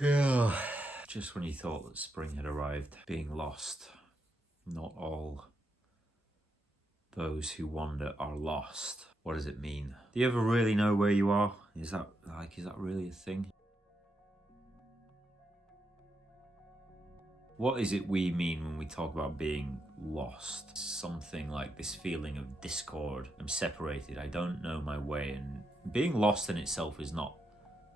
Yeah. Just when you thought that spring had arrived, being lost. Not all those who wander are lost. What does it mean? Do you ever really know where you are? Is that really a thing? What is it we mean when we talk about being lost? Something like this feeling of discord. I'm separated, I don't know my way, and being lost in itself is not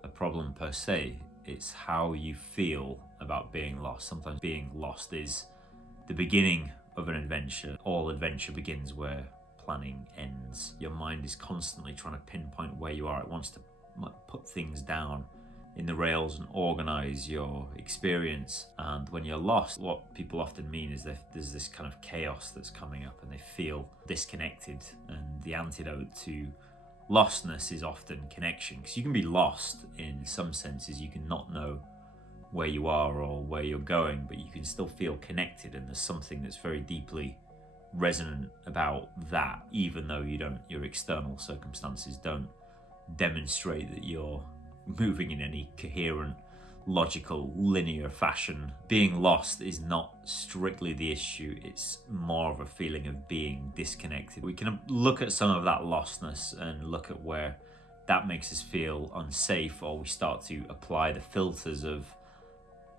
a problem per se. It's how you feel about being lost. Sometimes being lost is the beginning of an adventure. All adventure begins where planning ends. Your mind is constantly trying to pinpoint where you are. It wants to put things down in the rails and organize your experience. And when you're lost, what people often mean is that there's this kind of chaos that's coming up and they feel disconnected. And the antidote to lostness is often connection, because you can be lost in some senses. You can not know where you are or where you're going, but you can still feel connected, and there's something that's very deeply resonant about that, even though your external circumstances don't demonstrate that you're moving in any coherent, logical, linear fashion. Being lost is not strictly the issue, it's more of a feeling of being disconnected. We can look at some of that lostness and look at where that makes us feel unsafe, or we start to apply the filters of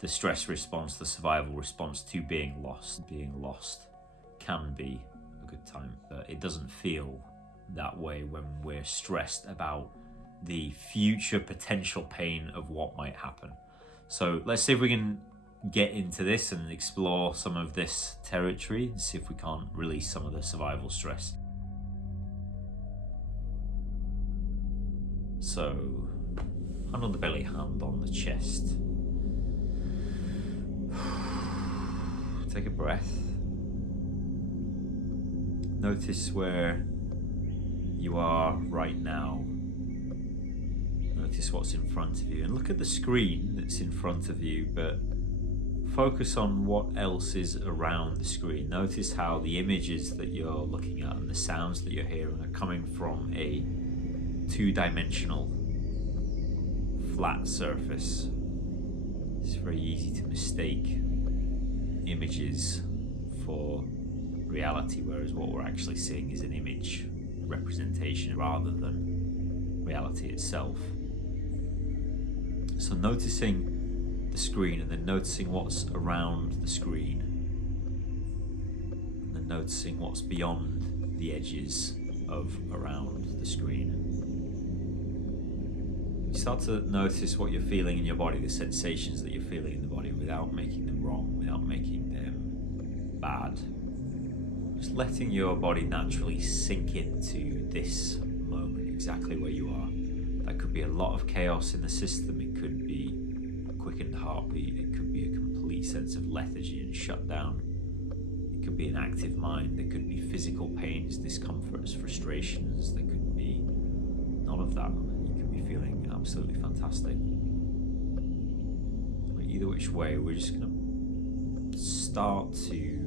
the stress response, the survival response to being lost. Being lost can be a good time, but it doesn't feel that way when we're stressed about the future potential pain of what might happen. So let's see if we can get into this and explore some of this territory and see if we can't release some of the survival stress. So, hand on the belly, hand on the chest. Take a breath. Notice where you are right now. Notice what's in front of you, and look at the screen that's in front of you, but focus on what else is around the screen. Notice how the images that you're looking at and the sounds that you're hearing are coming from a two-dimensional flat surface. It's very easy to mistake images for reality, whereas what we're actually seeing is an image representation rather than reality itself. So noticing the screen, and then noticing what's around the screen, and then noticing what's beyond the edges of around the screen. You start to notice what you're feeling in your body, the sensations that you're feeling in the body, without making them wrong, without making them bad. Just letting your body naturally sink into this moment, exactly where you are. That could be a lot of chaos in the system. It could be a quickened heartbeat. It could be a complete sense of lethargy and shutdown. It could be an active mind. There could be physical pains, discomforts, frustrations. There could be none of that. You could be feeling absolutely fantastic. But either which way, we're just going to start to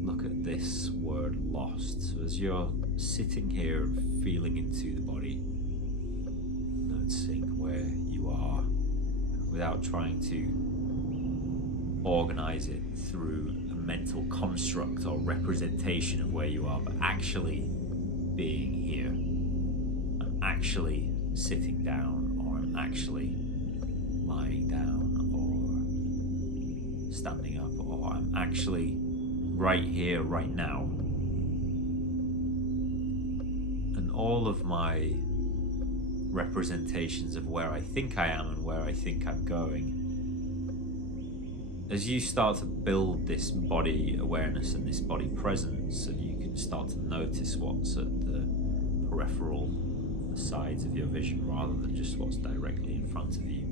look at this word lost. So as you're sitting here and feeling into the body, noticing where you are without trying to organize it through a mental construct or representation of where you are, but actually being here. I'm actually sitting down, or I'm actually lying down, or standing up, or I'm actually right here, right now. And all of my representations of where I think I am and where I think I'm going, as you start to build this body awareness and this body presence, and you can start to notice what's at the peripheral, the sides of your vision, rather than just what's directly in front of you,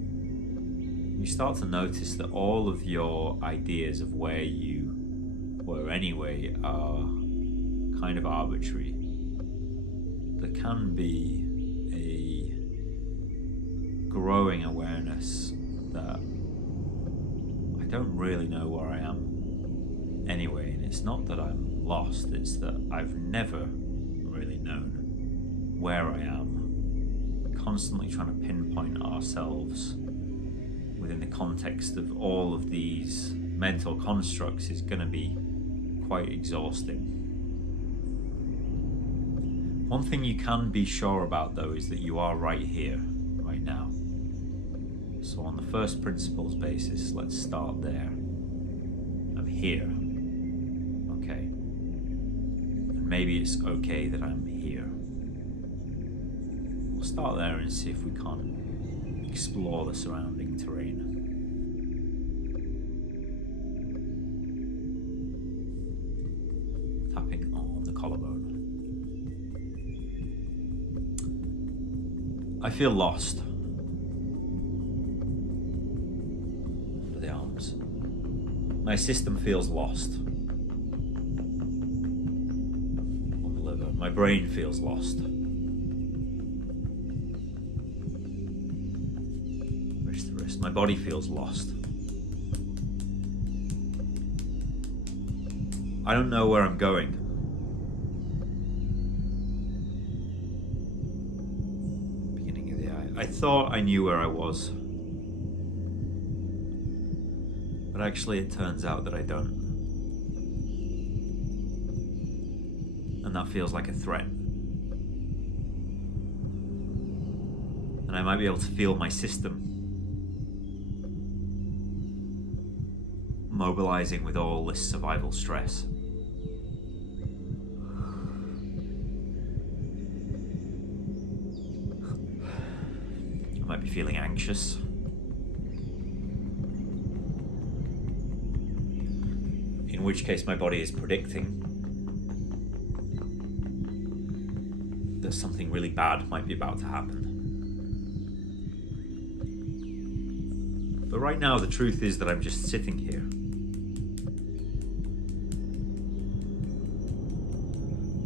you start to notice that all of your ideas of where you were anyway are kind of arbitrary. There can be a growing awareness that I don't really know where I am anyway, and it's not that I'm lost, it's that I've never really known where I am. We're constantly trying to pinpoint ourselves context of all of these mental constructs is going to be quite exhausting. One thing you can be sure about, though, is that you are right here, right now. So on the first principles basis, let's start there. I'm here. Okay. And maybe it's okay that I'm here. We'll start there and see if we can't explore the surrounding terrain. Tapping on the collarbone. I feel lost. Under the arms. My system feels lost. On the liver. My brain feels lost. Wrist to wrist. My body feels lost. I don't know where I'm going. Beginning of the eye. I thought I knew where I was. But actually it turns out that I don't. And that feels like a threat. And I might be able to feel my system mobilizing with all this survival stress. I might be feeling anxious. In which case my body is predicting that something really bad might be about to happen. But right now the truth is that I'm just sitting here.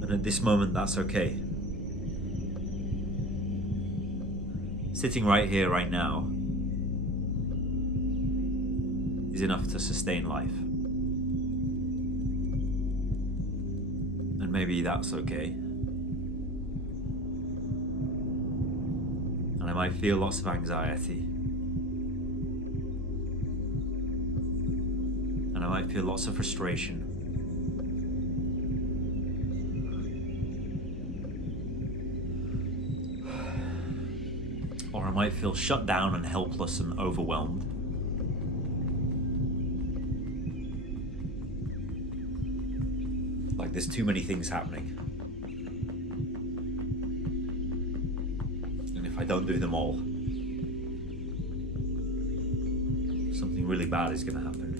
And at this moment that's okay. Sitting right here, right now is enough to sustain life. Maybe that's okay. And I might feel lots of anxiety. And I might feel lots of frustration. Or I might feel shut down and helpless and overwhelmed. Like there's too many things happening. And if I don't do them all, something really bad is going to happen.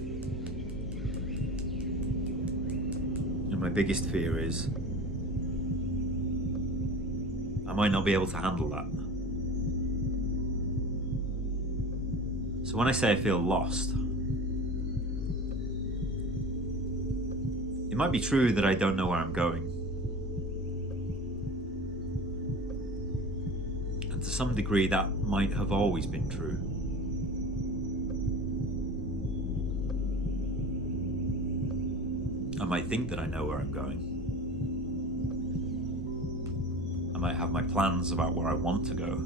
And my biggest fear is I might not be able to handle that. So when I say I feel lost, it might be true that I don't know where I'm going. And to some degree that might have always been true. I might think that I know where I'm going. I might have my plans about where I want to go.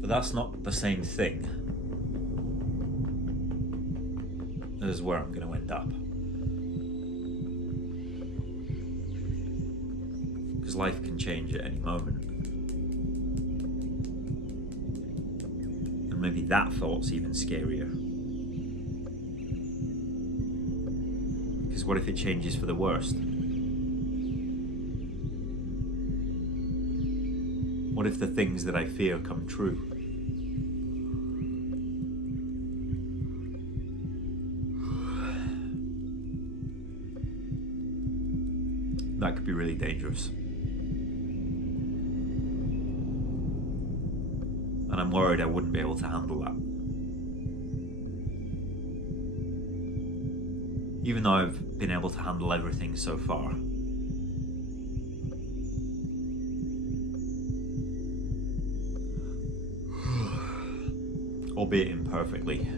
But that's not the same thing as where I'm going to end up. Because life can change at any moment. And maybe that thought's even scarier. Because what if it changes for the worst? What if the things that I fear come true? That could be really dangerous. And I'm worried I wouldn't be able to handle that. Even though I've been able to handle everything so far. Albeit imperfectly.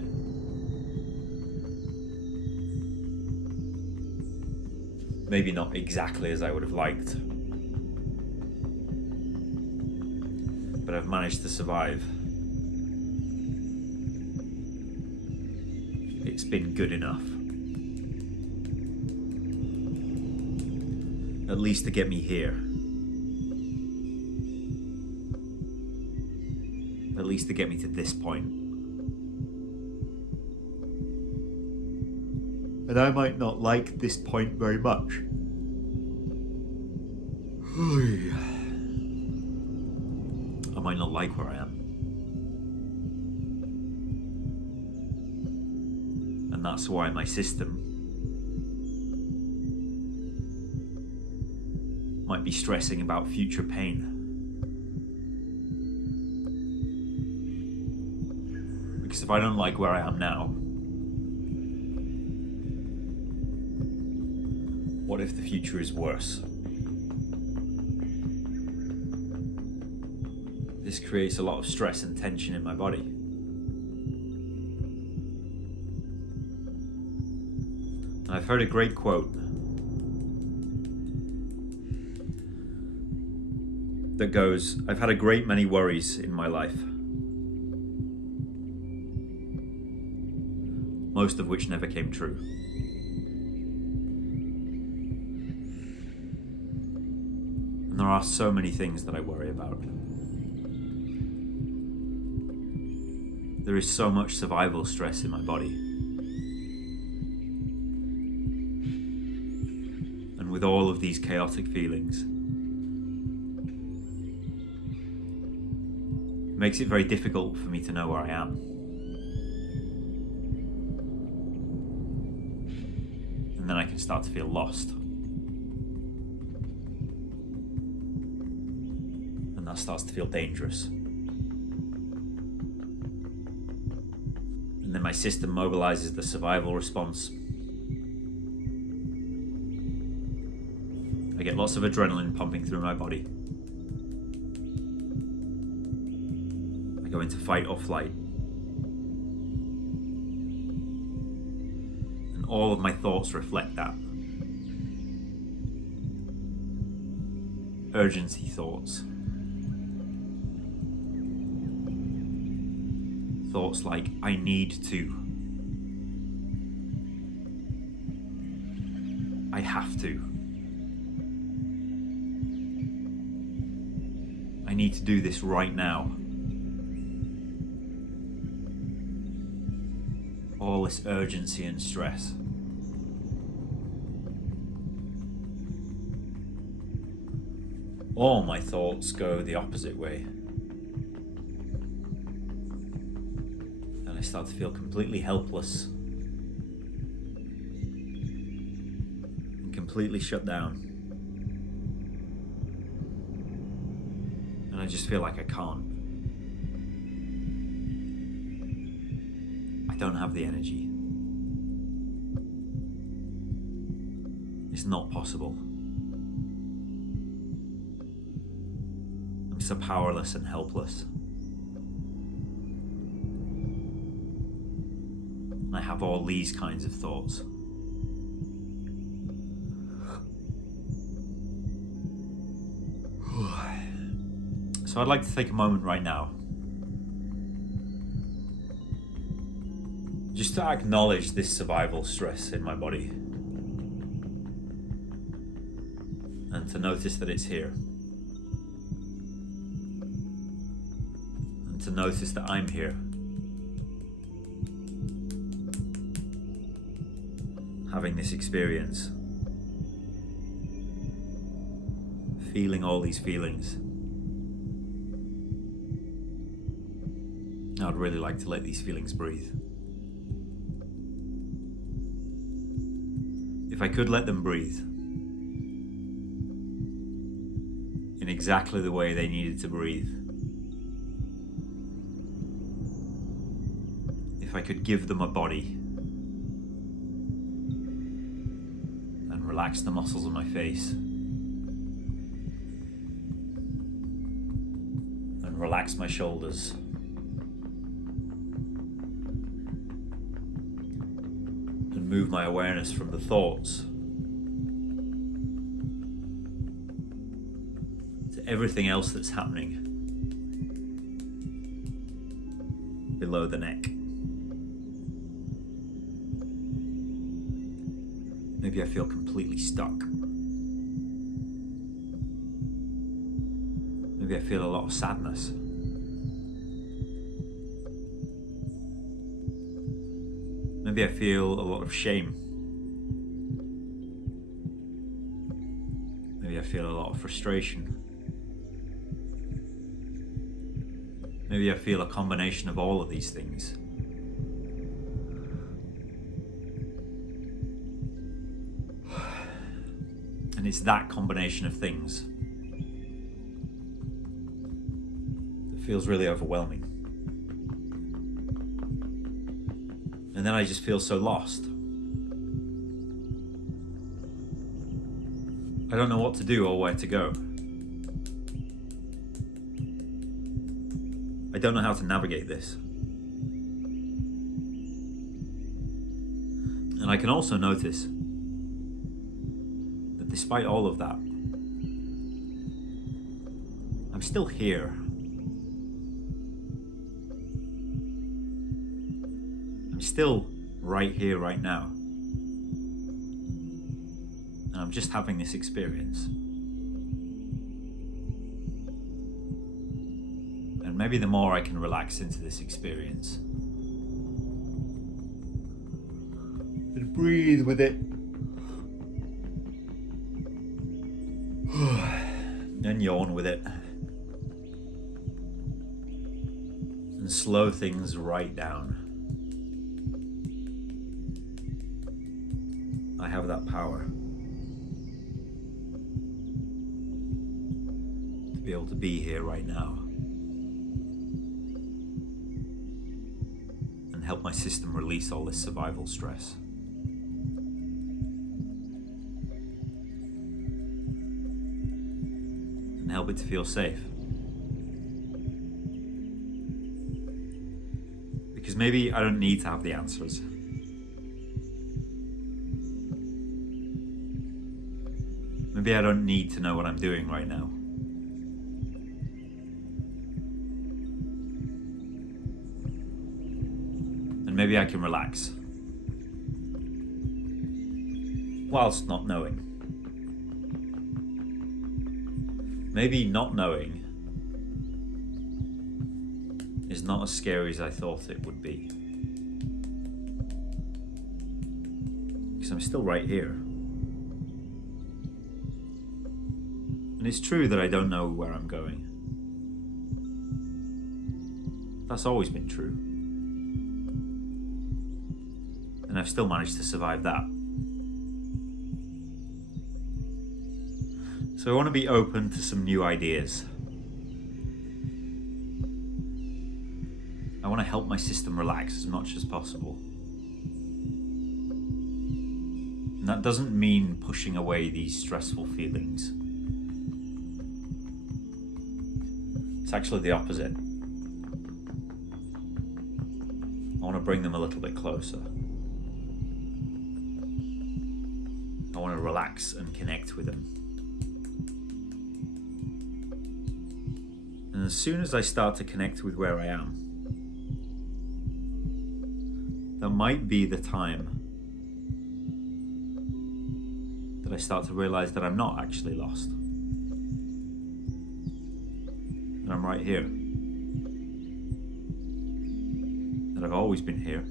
Maybe not exactly as I would have liked. But I've managed to survive. it's been good enough. At least to get me here. At least to get me to this point. And I might not like this point very much. I might not like where I am. And that's why my system might be stressing about future pain. Because if I don't like where I am now, what if the future is worse? This creates a lot of stress and tension in my body. And I've heard a great quote that goes, "I've had a great many worries in my life, most of which never came true. And there are so many things that I worry about. There is so much survival stress in my body. And with all of these chaotic feelings, it makes it very difficult for me to know where I am. And then I can start to feel lost. And that starts to feel dangerous. And then my system mobilizes the survival response. I get lots of adrenaline pumping through my body. I go into fight or flight. And all of my thoughts reflect that. Urgency thoughts. Thoughts like, I need to. I have to. I need to do this right now. All this urgency and stress. All my thoughts go the opposite way. And I start to feel completely helpless. And completely shut down. And I just feel like I can't. I don't have the energy. It's not possible. I'm so powerless and helpless. And I have all these kinds of thoughts. So I'd like to take a moment right now just to acknowledge this survival stress in my body and to notice that it's here and to notice that I'm here having this experience, feeling all these feelings. I'd really like to let these feelings breathe. If I could let them breathe in exactly the way they needed to breathe, if I could give them a body and relax the muscles of my face and relax my shoulders, move my awareness from the thoughts to everything else that's happening below the neck. Maybe I feel completely stuck. Maybe I feel a lot of sadness. Maybe I feel a lot of shame. Maybe I feel a lot of frustration. Maybe I feel a combination of all of these things. And it's that combination of things that feels really overwhelming. And then I just feel so lost. I don't know what to do or where to go. I don't know how to navigate this. And I can also notice that despite all of that, I'm still here. I'm still right here, right now. And I'm just having this experience. And maybe the more I can relax into this experience and breathe with it, and yawn with it, and slow things right down, I have that power to be able to be here right now and help my system release all this survival stress. And help it to feel safe. Because maybe I don't need to have the answers. Maybe I don't need to know what I'm doing right now. And maybe I can relax whilst not knowing. Maybe not knowing is not as scary as I thought it would be. Because I'm still right here. And it's true that I don't know where I'm going. That's always been true. And I've still managed to survive that. So I want to be open to some new ideas. I want to help my system relax as much as possible. And that doesn't mean pushing away these stressful feelings. It's actually the opposite. I want to bring them a little bit closer. I want to relax and connect with them. And as soon as I start to connect with where I am, that might be the time that I start to realize that I'm not actually lost. That I'm right here. That I've always been here.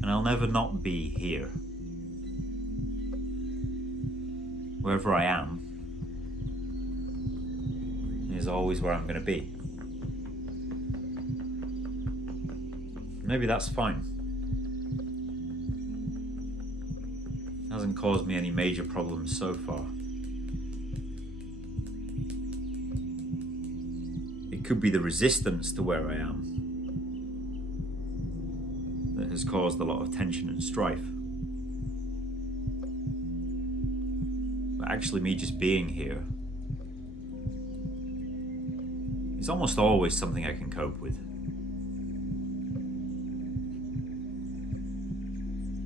And I'll never not be here. Wherever I am is always where I'm going to be. Maybe that's fine. It hasn't caused me any major problems so far. It could be the resistance to where I am that has caused a lot of tension and strife. But actually me just being here is almost always something I can cope with.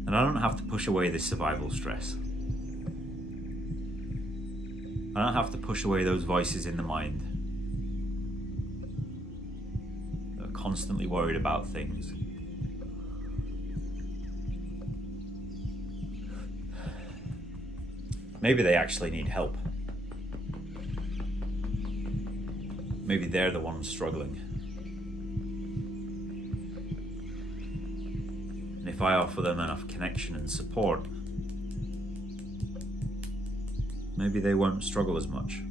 And I don't have to push away this survival stress. I don't have to push away those voices in the mind that are constantly worried about things. Maybe they actually need help. Maybe they're the ones struggling. And if I offer them enough connection and support, maybe they won't struggle as much.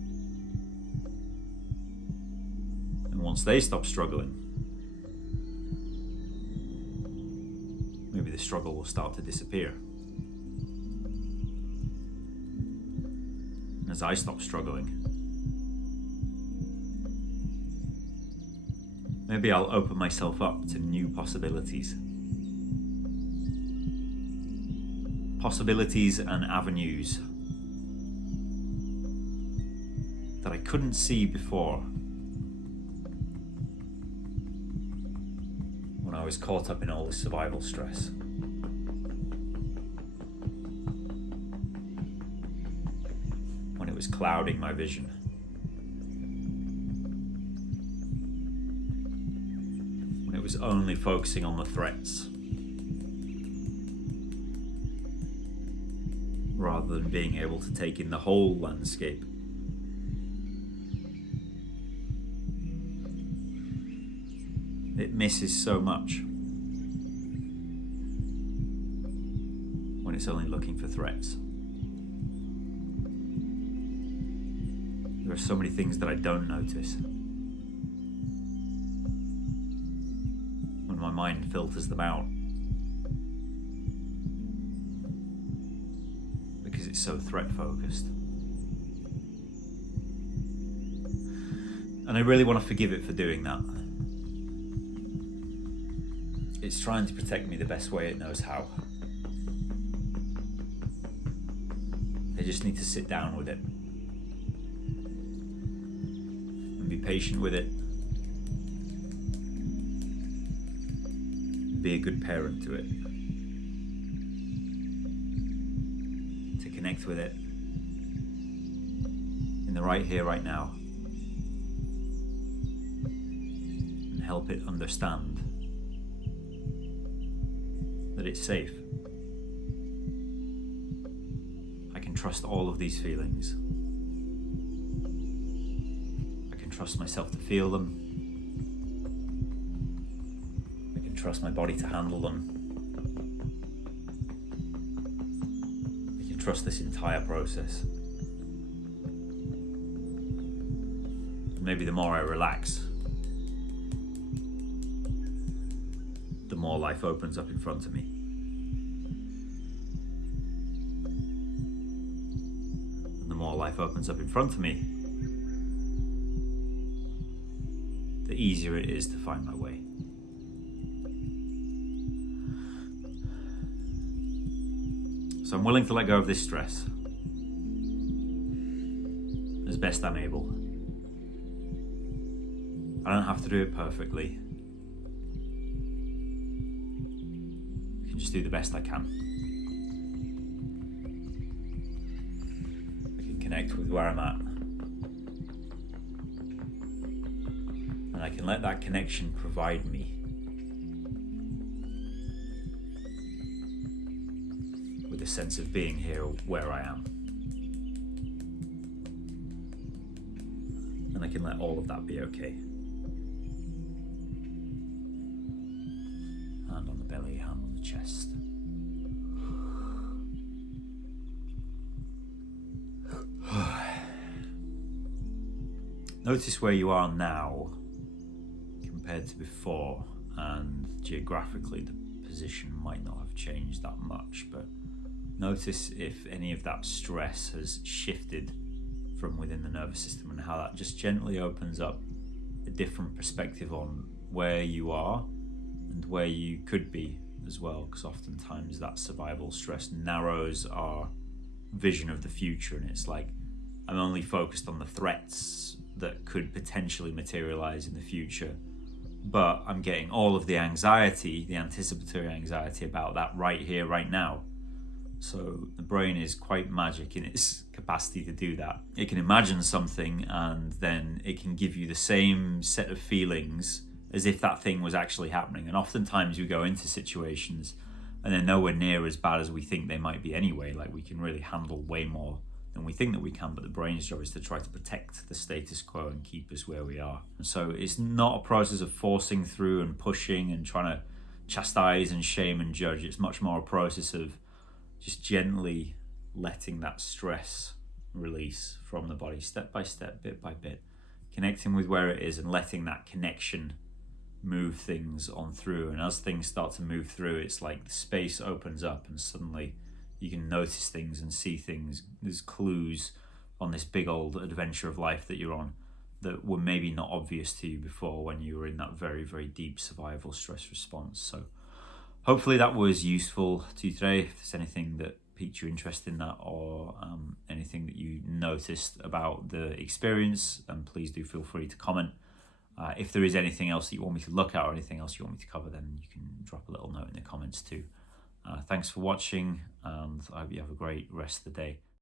And once they stop struggling, maybe the struggle will start to disappear. And as I stop struggling, maybe I'll open myself up to new possibilities. Possibilities and avenues that I couldn't see before when I was caught up in all this survival stress. When it was clouding my vision. When it was only focusing on the threats rather than being able to take in the whole landscape. It misses so much when it's only looking for threats. There are so many things that I don't notice when my mind filters them out because it's so threat focused. And I really want to forgive it for doing that. It's trying to protect me the best way it knows how. I just need to sit down with it and be patient with it. Be a good parent to it. To connect with it in the right here, right now. And help it understand that it's safe. I can trust all of these feelings. I can trust myself to feel them. I can trust my body to handle them. I can trust this entire process. And maybe the more I relax, the more life opens up in front of me. And the more life opens up in front of me, the easier it is to find my way. So I'm willing to let go of this stress as best I'm able. I don't have to do it perfectly. Just do the best I can. I can connect with where I'm at. And I can let that connection provide me with a sense of being here where I am. And I can let all of that be okay. Hand on the belly, hand on the chest. Notice where you are now compared to before, and geographically the position might not have changed that much, but notice if any of that stress has shifted from within the nervous system and how that just gently opens up a different perspective on where you are and where you could be as well, because oftentimes that survival stress narrows our vision of the future, and it's like I'm only focused on the threats that could potentially materialize in the future, but I'm getting all of the anxiety, the anticipatory anxiety about that right here, right now. So the brain is quite magic in its capacity to do that. It can imagine something and then it can give you the same set of feelings as if that thing was actually happening. And oftentimes we go into situations and they're nowhere near as bad as we think they might be anyway. Like we can really handle way more And we think that we can, but the brain's job is to try to protect the status quo and keep us where we are. And so it's not a process of forcing through and pushing and trying to chastise and shame and judge. It's much more a process of just gently letting that stress release from the body, step by step, bit by bit, connecting with where it is and letting that connection move things on through. And as things start to move through, it's like the space opens up and suddenly you can notice things and see things. There's clues on this big old adventure of life that you're on that were maybe not obvious to you before when you were in that very, very deep survival stress response. So hopefully that was useful to you today. If there's anything that piqued your interest in that, or anything that you noticed about the experience, please do feel free to comment. If there is anything else that you want me to look at or anything else you want me to cover, then you can drop a little note in the comments too. Thanks for watching, and I hope you have a great rest of the day.